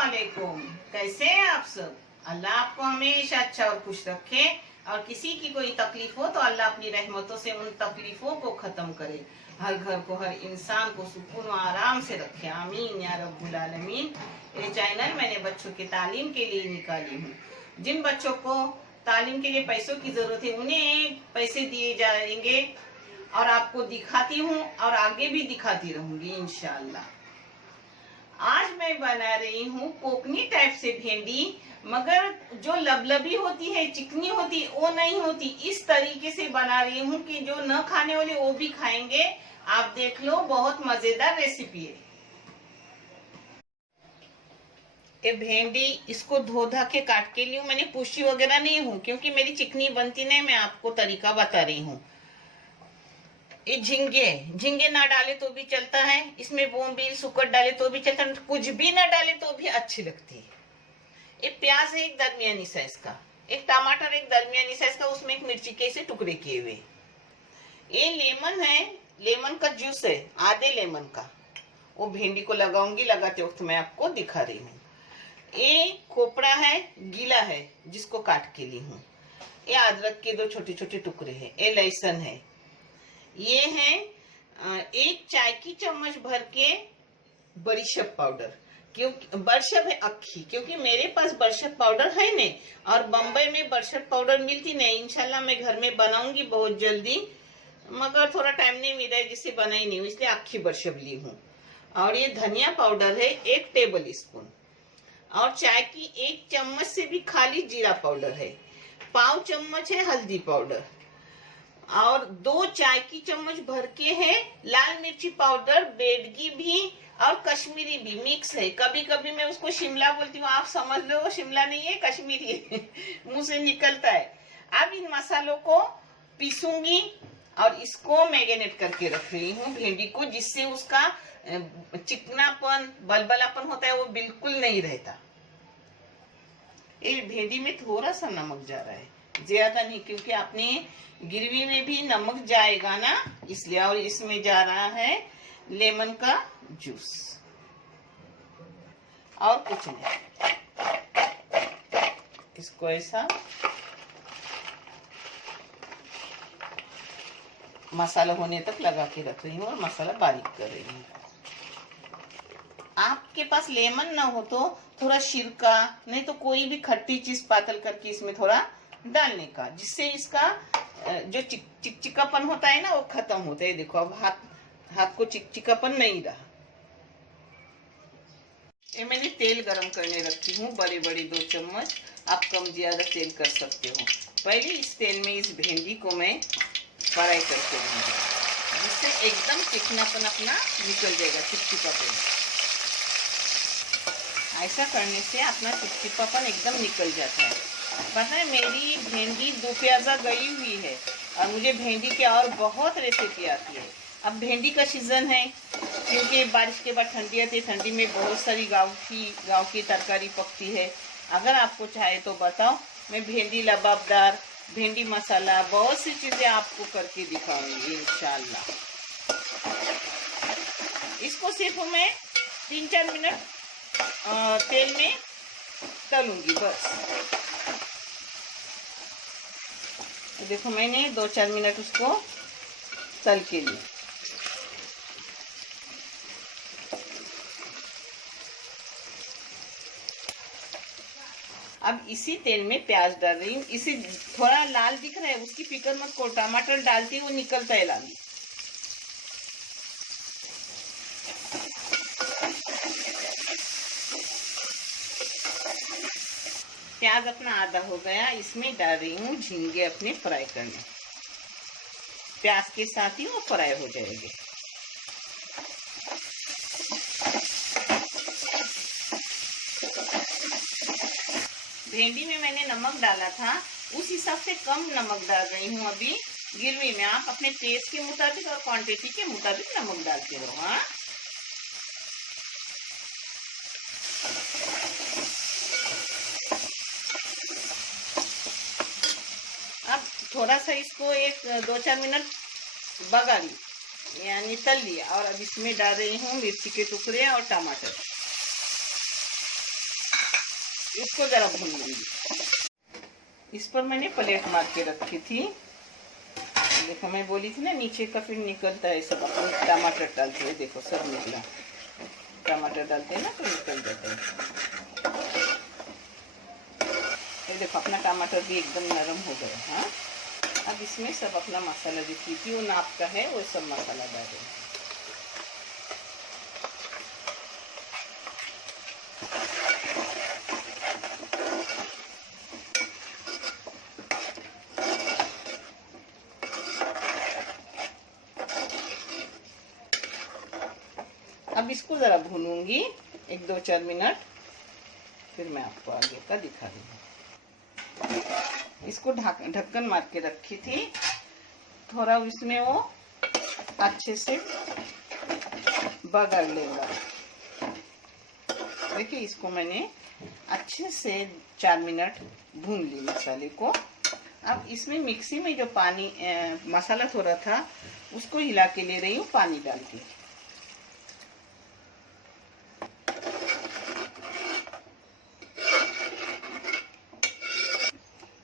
अस्सलामुअलैकुम। कैसे हैं आप सब? अल्लाह आपको हमेशा अच्छा और खुश रखे और किसी की कोई तकलीफ हो तो अल्लाह अपनी रहमतों से उन तकलीफों को खत्म करे। हर घर को, हर इंसान को सुकून और आराम से रखे। आमीन या रब्बुल आलमीन। ये चैनल मैंने बच्चों की तालीम के लिए निकाली हूँ। जिन बच्चों को तालीम के लिए पैसों की जरूरत है उन्हें पैसे दिए जाएंगे और आपको दिखाती हूँ और आगे भी दिखाती रहूंगी इंशाअल्लाह। आज मैं बना रही हूँ कोकनी टाइप से भिंडी, मगर जो लबलबी होती है, चिकनी होती, वो नहीं होती। इस तरीके से बना रही हूँ कि जो न खाने वाले वो भी खाएंगे। आप देख लो, बहुत मजेदार रेसिपी है। ये भिंडी इसको धो धा के काट के लियो। मैंने पूछी वगैरह नहीं हूँ क्योंकि मेरी चिकनी बनती नहीं। मैं आपको तरीका बता रही हूँ। ये झींगे ना डाले तो भी चलता है, इसमें बोम्बील सुकट डाले तो भी चलता है, कुछ भी ना डाले तो भी अच्छी लगती है। ये प्याज है एक दरमियानी साइज का, एक टमाटर एक दरमियानी साइज का, उसमें एक मिर्ची के ऐसे टुकड़े किए हुए। ये लेमन है, लेमन का जूस है, आधे लेमन का, वो भिंडी को लगाऊंगी। लगाते वक्त मैं आपको दिखा रही हूँ। ये खोपड़ा है, गीला है, जिसको काट के ली हूँ। ये अदरक के 2 छोटे छोटे टुकड़े हैं। ये लहसुन है। ये है 1 चाय की चम्मच भर के बड़ीशेप पाउडर, क्योंकि बड़ीशेप है अक्खी, क्योंकि मेरे पास बड़ीशेप पाउडर है नहीं और बम्बई में बड़ीशेप पाउडर मिलती नहीं। इंशाल्लाह मैं घर में बनाऊंगी बहुत जल्दी, मगर थोड़ा टाइम नहीं मिला है जिससे बनाई नहीं हूँ, इसलिए अक्खी बड़ीशेप ली हूँ। और ये धनिया पाउडर है 1 टेबल स्पून, और चाय की 1 चम्मच से भी खाली जीरा पाउडर है। 1/4 चम्मच है हल्दी पाउडर, और 2 चाय की चम्मच भर के है लाल मिर्ची पाउडर, बेडगी भी और कश्मीरी भी मिक्स है। कभी कभी मैं उसको शिमला बोलती हूँ, आप समझ लो शिमला नहीं है, कश्मीरी है। मुंह से निकलता है। अब इन मसालों को पीसूंगी और इसको मैरिनेट करके रख रही हूँ भिंडी को, जिससे उसका चिकनापन, बलबलापन होता है वो बिल्कुल नहीं रहता। ये भिंडी में थोड़ा सा नमक जा रहा है, ज्यादा नहीं, क्योंकि अपने गिरवी में भी नमक जाएगा ना, इसलिए। और इसमें जा रहा है लेमन का जूस, और कुछ नहीं। इसको ऐसा मसाला होने तक लगा के रख रही हूँ और मसाला बारीक कर रही हूँ। आपके पास लेमन ना हो तो थोड़ा सिरका, नहीं तो कोई भी खट्टी चीज पातल करके इसमें थोड़ा डालने का, जिससे इसका जो चिकचिकापन होता है ना वो खत्म होता है। देखो अब हाथ को चिकचिकापन नहीं रहा। ये मैंने तेल गरम करने रखी हूँ, बड़े बड़े 2 चम्मच। आप कम ज्यादा तेल कर सकते हो। पहले इस तेल में इस भिंडी को मैं फ्राई करके दूंगी, जिससे एकदम चिकनापन अपना निकल जाएगा, चिपचिपापन। ऐसा करने से अपना चिपचिपापन एकदम निकल जाता है। पता है, मेरी भिंडी 2 प्याजा गई हुई है और मुझे भिंडी की और बहुत रेसिपी आती है। अब भिंडी का सीजन है, क्योंकि बारिश के बाद ठंडी आती है। ठंडी में बहुत सारी गाँव की तरकारी पकती है। अगर आपको चाहे तो बताओ, मैं भिंडी लबाबदार, भिंडी मसाला, बहुत सी चीजें आपको करके दिखाऊंगी इंशाल्लाह। इसको सिर्फ मैं 3-4 मिनट तेल में तलूंगी बस। तो देखो मैंने 2-4 मिनट उसको तल के लिए। अब इसी तेल में प्याज डाल रही हूँ। इसे थोड़ा लाल दिख रहा है, उसकी फिक्र मत करो। टमाटर डालती हूँ, निकलता है लाल। प्याज अपना आधा हो गया, इसमें डाल रही हूँ झींगे अपने फ्राई करने। प्याज के साथ ही वो फ्राई हो जाएंगे। भिंडी में मैंने नमक डाला था, उस हिसाब से कम नमक डाल रही हूँ अभी गिरवी में। आप अपने टेस्ट के मुताबिक और क्वांटिटी के मुताबिक नमक डालते रहो। हाँ, अब थोड़ा सा इसको 1-2-4 मिनट बगा ली, यानी तल लिया। और अब इसमें डाल रही हूँ मिर्ची के टुकड़े और टमाटर। इसको जरा भून लूंगी। इस पर मैंने प्लेट मार के रखी थी। देखो मैं बोली थी ना नीचे का फिर निकलता है सब। अपन टमाटर डालते हैं, देखो सब निकला। टमाटर डालते हैं ना तो निकल जाता है। ये देखो अपना टमाटर भी एकदम नरम हो गया। हाँ, अब इसमें सब अपना मसाला जो की वो नाप का है वो सब मसाला डालें। अब इसको जरा भूनूंगी 1-2-4 मिनट, फिर मैं आपको आगे का दिखा रही हूँ। इसको ढक्कन मार के रखी थी, थोड़ा इसमें वो अच्छे से बगड़ लेगा। देखिए इसको मैंने अच्छे से 4 मिनट भून ली मसाले को। अब इसमें मिक्सी में जो पानी मसाला थोड़ा था उसको हिला के ले रही हूँ पानी डाल के।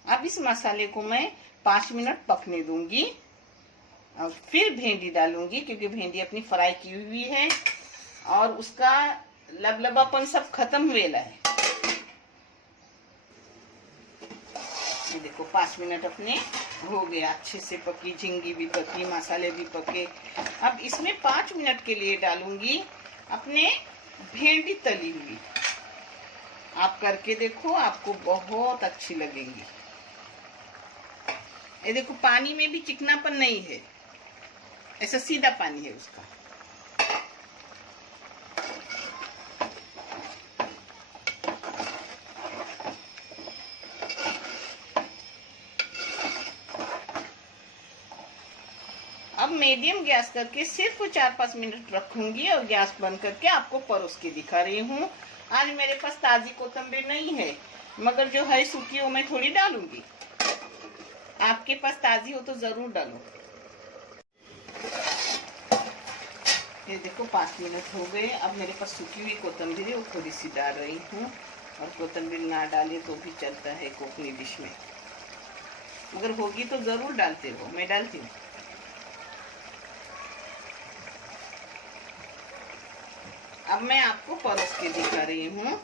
अब इस मसाले को मैं 5 मिनट पकने दूंगी और फिर भेंडी डालूंगी, क्योंकि भेंडी अपनी फ्राई की हुई है और उसका लबलबापन सब खत्म हुएला है। ये देखो 5 मिनट अपने हो गया, अच्छे से पकी, झींगी भी पकी, मसाले भी पके। अब इसमें 5 मिनट के लिए डालूंगी अपने भेंडी तली हुई। आप करके देखो, आपको बहुत अच्छी लगेंगी। ये देखो पानी में भी चिकनापन नहीं है, ऐसा सीधा पानी है उसका। अब मीडियम गैस करके सिर्फ 4-5 मिनट रखूंगी और गैस बंद करके आपको परोस के दिखा रही हूँ। आज मेरे पास ताजी कोतंबीर नहीं है, मगर जो है सूखी वो मैं थोड़ी डालूंगी। आपके पास ताजी हो तो जरूर डालो। ये देखो 5 मिनट हो गए। अब मेरे पास सूखी हुई कोतंबीर है, वो थोड़ी सी डाल रही हूँ। और कोतंबीर ना डाले तो भी चलता है कोकनी डिश में, मगर होगी तो जरूर डालते रहो। मैं डालती हूँ। अब मैं आपको परोस के दिखा रही हूँ।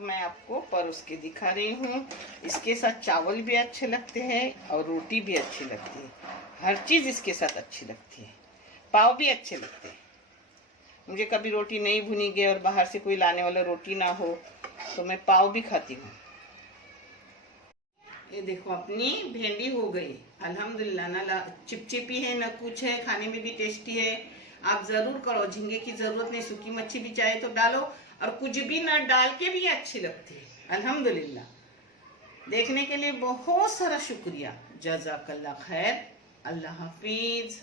मैं आपको परोस के दिखा रही हूँ। इसके साथ चावल भी अच्छे लगते हैं और रोटी भी अच्छी लगती है। हर चीज इसके साथ अच्छी लगती है। पाव भी अच्छे लगते हैं। मुझे कभी रोटी नहीं भुनी गई और बाहर से कोई लाने वाला रोटी ना हो तो मैं पाव भी खाती हूँ। ये देखो अपनी भेंडी हो गई अल्हम्दुलिल्लाह। ना चिपचिपी है ना कुछ है, खाने में भी टेस्टी है। आप जरूर करो। झींगे की जरूरत नहीं, सूखी मच्छी भी चाहे तो डालो और कुछ भी ना डाल के भी अच्छी लगती है अल्हम्दुलिल्लाह। देखने के लिए बहुत सारा शुक्रिया। जज़ाकल्लाह खैर। अल्लाह हाफिज।